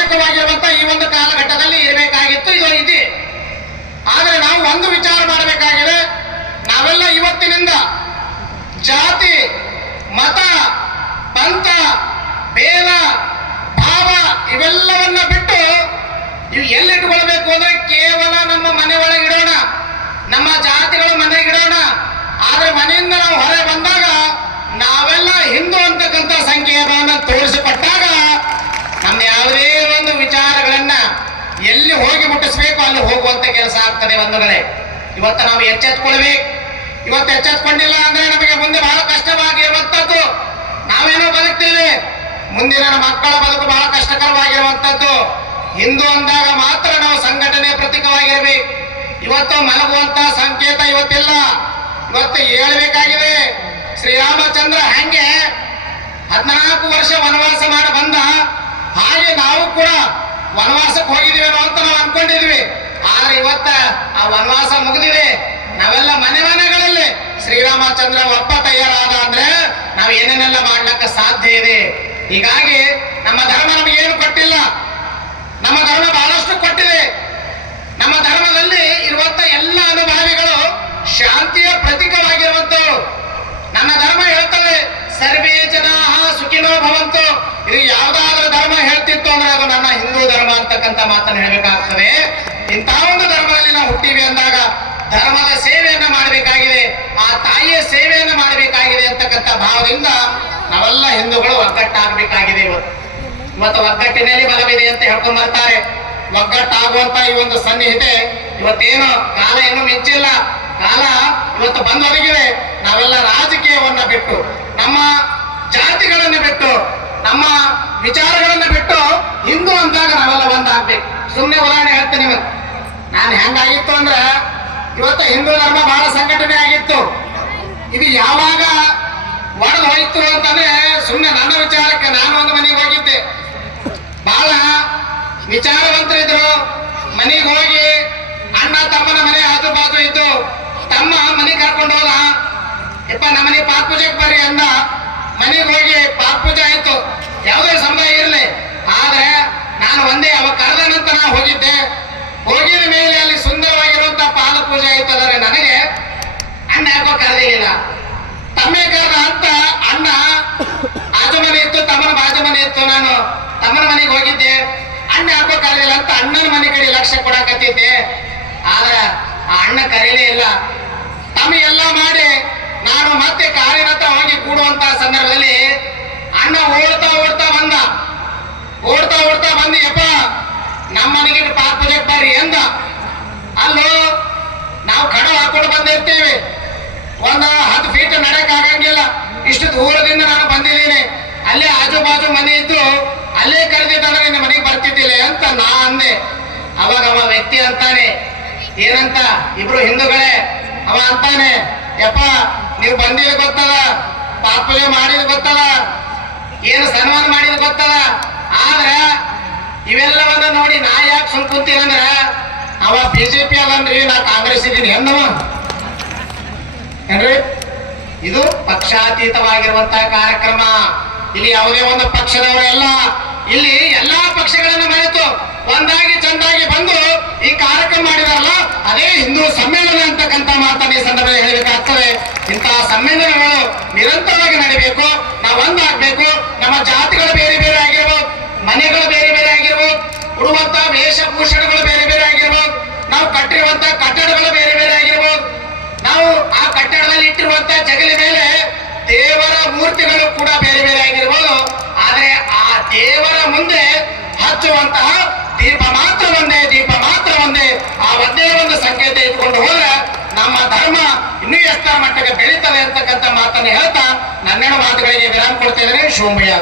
ಅವಶ್ಯಕವಾಗಿರುವಂತ ಈ ಒಂದು ಕಾಲಘಟ್ಟದಲ್ಲಿ ಇರಬೇಕಾಗಿತ್ತು ಇದು ಇದೆ. ಆದರೆ ನಾವು ಒಂದು ವಿಚಾರ ಮಾಡಬೇಕಾಗಿದೆ. ನಾವೆಲ್ಲ ಇವತ್ತಿನಿಂದ ಜಾತಿ, ಮತ, ಪಂಥ, ಭೇದ, ಭಾವ ಇವೆಲ್ಲವನ್ನ ಬಿಟ್ಟು ಇವು ಎಲ್ಲಿಟ್ಕೊಳ್ಬೇಕು ಅಂದ್ರೆ ಕೇವಲ ನಮ್ಮ ಮನೆ ಒಳಗಿಡೋಣ ನಮ್ಮ ಜಾತಿಗಳ ಮನೆಗಿಡೋಣ ಆದ್ರೆ ಮನೆಯಿಂದ ನಾವು ಹೊರ ಬಂದಾಗ ನಾವೆಲ್ಲ ಹಿಂದೂ ಅಂತಕ್ಕಂಥ ಸಂಖ್ಯೆಯನ್ನು ತೋರಿಸಿಕೊಟ್ಟಾಗ ನಮ್ಮ ಯಾವುದೇ ಒಂದು ವಿಚಾರಗಳನ್ನ ಎಲ್ಲಿ ಹೋಗಿ ಮುಟ್ಟಿಸ್ಬೇಕು ಅಲ್ಲಿ ಹೋಗುವಂತ ಕೆಲಸ ಆಗ್ತದೆ ಇವತ್ತು ನಾವು ಎಚ್ಚೆತ್ಕೊಳ್ವಿ ಇವತ್ತು ಎಚ್ಚೆತ್ಕೊಂಡಿಲ್ಲ ಅಂದ್ರೆ ನಮಗೆ ಮುಂದೆ ಬಹಳ ಕಷ್ಟವಾಗಿರುವಂತದ್ದು ನಾವೇನೋ ಬದುಕ್ತೀವಿ ಮುಂದಿನ ಮಕ್ಕಳ ಬದುಕು ಬಹಳ ಕಷ್ಟಕರವಾಗಿರುವಂತದ್ದು ಹಿಂದೂ ಅಂದಾಗ ಮಾತ್ರ ನಾವು ಸಂಘಟನೆ ಪ್ರತೀಕವಾಗಿರ್ಬೇಕು ಇವತ್ತು ಮಲಗುವಂತ ಸಂಕೇತ ಇವತ್ತಿಲ್ಲ. ಇವತ್ತು ಹೇಳ್ಬೇಕಾಗಿದೆ, ಶ್ರೀರಾಮಚಂದ್ರ ಹಂಗೆ ಹದಿನಾಲ್ಕು ವರ್ಷ ವನವಾಸ ಮಾಡಿ ಬಂದ ಹಾಗೆ ನಾವು ಕೂಡ ವನವಾಸಕ್ಕೆ ಹೋಗಿದ್ದೀವೇನೋ ಅಂತ ನಾವು ಅನ್ಕೊಂಡಿದ್ವಿ ಆದ್ರೆ ಇವತ್ತ ಆ ವನವಾಸ ಮುಗಿದಿದೆ. ನಾವೆಲ್ಲ ಮನೆ ಮನೆಗಳಲ್ಲಿ ಶ್ರೀರಾಮಚಂದ್ರ ಒಪ್ಪ ತಯಾರಾದ ಅಂದ್ರೆ ನಾವು ಏನೇನೆಲ್ಲ ಮಾಡ್ಲಕ್ಕ ಸಾಧ್ಯ ಇದೆ? ಹೀಗಾಗಿ ನಮ್ಮ ಧರ್ಮ ನಮಗೇನು ಕೊಟ್ಟಿಲ್ಲ? ನಮ್ಮ ಧರ್ಮ ಬಹಳಷ್ಟು ಕೊಟ್ಟಿದೆ. ನಮ್ಮ ಧರ್ಮದಲ್ಲಿ ಇರುವಂತ ಎಲ್ಲ ಅನುಭಾವಿಗಳು ಶಾಂತಿಯ ಪ್ರತೀಕವಾಗಿರುವಂತವು. ನನ್ನ ಧರ್ಮ ಹೇಳ್ತದೆ, ಸರ್ವೇ ಜನಾ ಸುಖಿನೋ ಭವಂತು. ಇದು ಯಾವ್ದಾದ್ರೂ ಧರ್ಮ ಹೇಳ್ತಿತ್ತು ಅಂದ್ರೆ ಅದು ನನ್ನ ಹಿಂದೂ ಧರ್ಮ ಅಂತಕ್ಕಂಥ ಮಾತನ್ನು ಹೇಳಬೇಕಾಗ್ತದೆ ಇಂಥ ಒಂದು ಧರ್ಮದಲ್ಲಿ ನಾವು ಹುಟ್ಟಿವಿ ಅಂದಾಗ ಧರ್ಮದ ಸೇವೆಯನ್ನ ಮಾಡಬೇಕಾಗಿದೆ ಆ ತಾಯಿಯ ಸೇವೆಯನ್ನ ಮಾಡಬೇಕಾಗಿದೆ ಅಂತಕ್ಕಂಥ ಭಾವದಿಂದ ನಾವೆಲ್ಲ ಹಿಂದೂಗಳು ಒಗ್ಗಟ್ಟಾಗಬೇಕಾಗಿದೆ ಇವತ್ತು ಇವತ್ತು ಒಗ್ಗಟ್ಟಿನಲ್ಲಿ ಬಲವಿದೆ ಅಂತ ಹೇಳ್ಕೊಂಡ್ ಬರ್ತಾರೆ ಒಗ್ಗಟ್ಟಾಗುವಂತ ಈ ಒಂದು ಸನ್ನಿಹಿತೆ ಇವತ್ತೇನು ಕಾಲ ಏನು ಮಿಂಚಿಲ್ಲ. ಕಾಲ ಇವತ್ತು ಬಂದೊದಗಿದೆ. ನಾವೆಲ್ಲ ರಾಜಕೀಯವನ್ನ ಬಿಟ್ಟು, ನಮ್ಮ ಜಾತಿಗಳನ್ನ ಬಿಟ್ಟು, ನಮ್ಮ ವಿಚಾರಗಳನ್ನ ಬಿಟ್ಟು ಹಿಂದೂ ಅಂದಾಗ ನಾವೆಲ್ಲ ಒಂದಾಗ್ಬೇಕು. ಸುಮ್ಮನೆ ಉದಾಹರಣೆ ಹೇಳ್ತೇನೆ ನಿಮಗೆ. ನಾನು ಹೆಂಗಾಗಿತ್ತು ಅಂದ್ರೆ, ಇವತ್ತು ಹಿಂದೂ ಧರ್ಮ ಬಹಳ ಸಂಘಟನೆ ಆಗಿತ್ತು. ಇದು ಯಾವಾಗ ಒಡೆದು ಅಂತಾನೆ ಸುಮ್ಮನೆ ನನ್ನ ವಿಚಾರಕ್ಕೆ ನಾನು ಒಂದು ಮನೆಗೆ ಹೋಗಿದ್ದೆ. ಬಹಳ ವಿಚಾರವಂತರಿದ್ರು. ಮನೆಗೆ ಹೋಗಿ ಅಣ್ಣ ತಮ್ಮನ ಮನೆ ಆಜು ಬಾಜು ಇದ್ದು, ತಮ್ಮ ಮನೆ ಕರ್ಕೊಂಡು ಹೋದ. ಯಪ್ಪ ನಮ್ಮ ಮನೆ ಪಾಕ್ ಪೂಜೆಗೆ ಬರ್ರಿ ಅಂದ. ಮನೆಗೆ ಹೋಗಿ ಪಾಕ್ ಪೂಜೆ ಆಯ್ತು. ಯಾವುದೇ ಸಮಯ ಇರಲಿ. ಆದ್ರೆ ನಾನು ಒಂದೇ, ಅವ ಕರೆದನಂತ ನಾ ಹೋಗಿದ್ದೆ. ಹೋಗಿದ ಮೇಲೆ ಅಲ್ಲಿ ಸುಂದರವಾಗಿರುವಂತ ಪಾದ ಪೂಜೆ ಆಯ್ತು ನನಗೆ ಅಣ್ಣ ಯಾಕೋ ಕರೆದಿಲ್ಲ ತಮ್ಮೇ ಕರೆದ ಅಂತ ಅಣ್ಣ ಆಜು ಮನೆ ಇತ್ತು ತಮ್ಮನ ಬಾಜು ಮನೆ ಇತ್ತು ನಾನು ತಮ್ಮನ ಮನೆಗೆ ಹೋಗಿದ್ದೆ ಅಣ್ಣ ಯಾಕೋ ಕರೆದಿಲ್ಲ ಅಂತ ಅಣ್ಣನ ಮನೆ ಕಡೆ ಆದ್ರ ಆ ಅಣ್ಣ ಕರೀಲೇ ಇಲ್ಲ. ತಮ್ಮ ಎಲ್ಲ ಮಾಡಿ ನಾನು ಮತ್ತೆ ಕಾರಿನ ಹತ್ರ ಹೋಗಿ ಕೂಡುವಂತ ಸಂದರ್ಭದಲ್ಲಿ ಅಣ್ಣ ಓಡ್ತಾ ಓಡ್ತಾ ಬಂದ. ಓಡ್ತಾ ಓಡ್ತಾ ಬಂದಿ, ಯಪ್ಪ ನಮ್ಮ ಮನೆಗೆ ಪಾಕ್ ಪೂಜೆಗೆ ಬರ್ರಿ ಎಂದ. ಅಲ್ಲೋ, ನಾವು ಕಡ ಹಾಕೊಂಡು ಬಂದಿರ್ತೀವಿ. ಒಂದ ಹತ್ತು ಫೀಟ್ ನಡೆಯಕ್ ಆಗಂಗಿಲ್ಲ. ಇಷ್ಟು ದೂರದಿಂದ ನಾನು ಬಂದಿದ್ದೀನಿ. ಅಲ್ಲೇ ಆಜು ಬಾಜು ಮನೆ ಇದ್ದು ಅಲ್ಲೇ ಕರೆದಿದ್ದಾನೆ ನಿನ್ನ ಮನೆಗೆ ಬರ್ತಿದ್ದಿಲ್ಲ ಅಂತ ನಾ ಅಂದೆ ಅವಾಗ ಅವ ವ್ಯಕ್ತಿ ಅಂತಾನೆ. ಏನಂತ? ಇಬ್ರು ಹಿಂದೂಗಳೇ. ಅವ ಅಂತಾನೆ. ಯಪ್ಪ, ನೀವು ಬಂದಿರ ಗೊತ್ತದ ಪಾಪುಜೆ ಮಾಡಿದ ಗೊತ್ತದ ಏನು ಸನ್ಮಾನ ಮಾಡಿದ ಗೊತ್ತದ ಆದ್ರ, ಇವೆಲ್ಲವನ್ನ ನೋಡಿ ನಾ ಯಾಕೆ ಸುಮ್ ಕುಂತೀನಂದ್ರ ಅವ ಬಿಜೆಪಿ ಅದನ್ರಿ ನಾ ಕಾಂಗ್ರೆಸ್ ಇದ್ದೀನಿ ಎಂದವ ಏನ್ರಿ? ಇದು ಪಕ್ಷಾತೀತವಾಗಿರುವಂತಹ ಕಾರ್ಯಕ್ರಮ. ಇಲ್ಲಿ ಯಾವುದೇ ಒಂದು ಪಕ್ಷದವರೆಲ್ಲ, ಇಲ್ಲಿ ಎಲ್ಲಾ ಪಕ್ಷಗಳನ್ನು ಮರೆತು ಒಂದಾಗಿ ಚಂದಾಗಿ ಬಂದು ಈ ಕಾರ್ಯಕ್ರಮ ಮಾಡಿದಾರಲ್ಲ ಅದೇ ಹಿಂದೂ ಸಮ್ಮೇಳನ ಅಂತಕ್ಕಂಥ ಮಾತನ್ನ ಈ ಸಂದರ್ಭದಲ್ಲಿ ಹೇಳಬೇಕಾಗ್ತದೆ ಇಂತಹ ಸಮ್ಮೇಳನಗಳು ನಿರಂತರವಾಗಿ ನಡಿಬೇಕು ನಾವು ಒಂದಾಗಬೇಕು ನಮ್ಮ ಜಾತಿಗಳು ಬೇರೆ ಬೇರೆ ಆಗಿರ್ಬೋದು ಮನೆಗಳು ಬೇರೆ ಬೇರೆ ಆಗಿರ್ಬೋದು ಉಡುವಂತ ವೇಷಭೂಷಣಗಳು ಬೇರೆ ಬೇರೆ ಆಗಿರ್ಬೋದು ನಾವು ಕಟ್ಟಿರುವಂತ ಕಟ್ಟಡಗಳು ಬೇರೆ ಬೇರೆ ಆಗಿರ್ಬೋದು ನಾವು ಆ ಇಟ್ಟಿರುವಂತ ಜಗಲಿ ಮೇಲೆ ದೇವರ ಮೂರ್ತಿಗಳು ಕೂಡ ಬೇರೆ ಬೇರೆ ಆಗಿರ್ಬೋದು. ಆದ್ರೆ ಆ ದೇವರ ಮುಂದೆ ಹಚ್ಚುವಂತಹ ದೀಪ ಮಾತ್ರ ಒಂದೇ, ದೀಪ ಮಾತ್ರ ಒಂದೇ. ಆ ಒಂದೇ ಒಂದು ಸಂಕೇತ ಇಟ್ಕೊಂಡು ಹೋದ್ರೆ ನಮ್ಮ ಧರ್ಮ ಇನ್ನೂ ಎಷ್ಟರ ಮಟ್ಟಿಗೆ ಬೆಳೀತದೆ ಅಂತಕ್ಕಂಥ ಮಾತನ್ನು ಹೇಳ್ತಾ ನನ್ನೆರಡು ಮಾತುಗಳಿಗೆ ವಿರಾಮ ಕೊಡ್ತಾ ಇದ್ದೇನೆ. ಶೋಮಯ್ಯ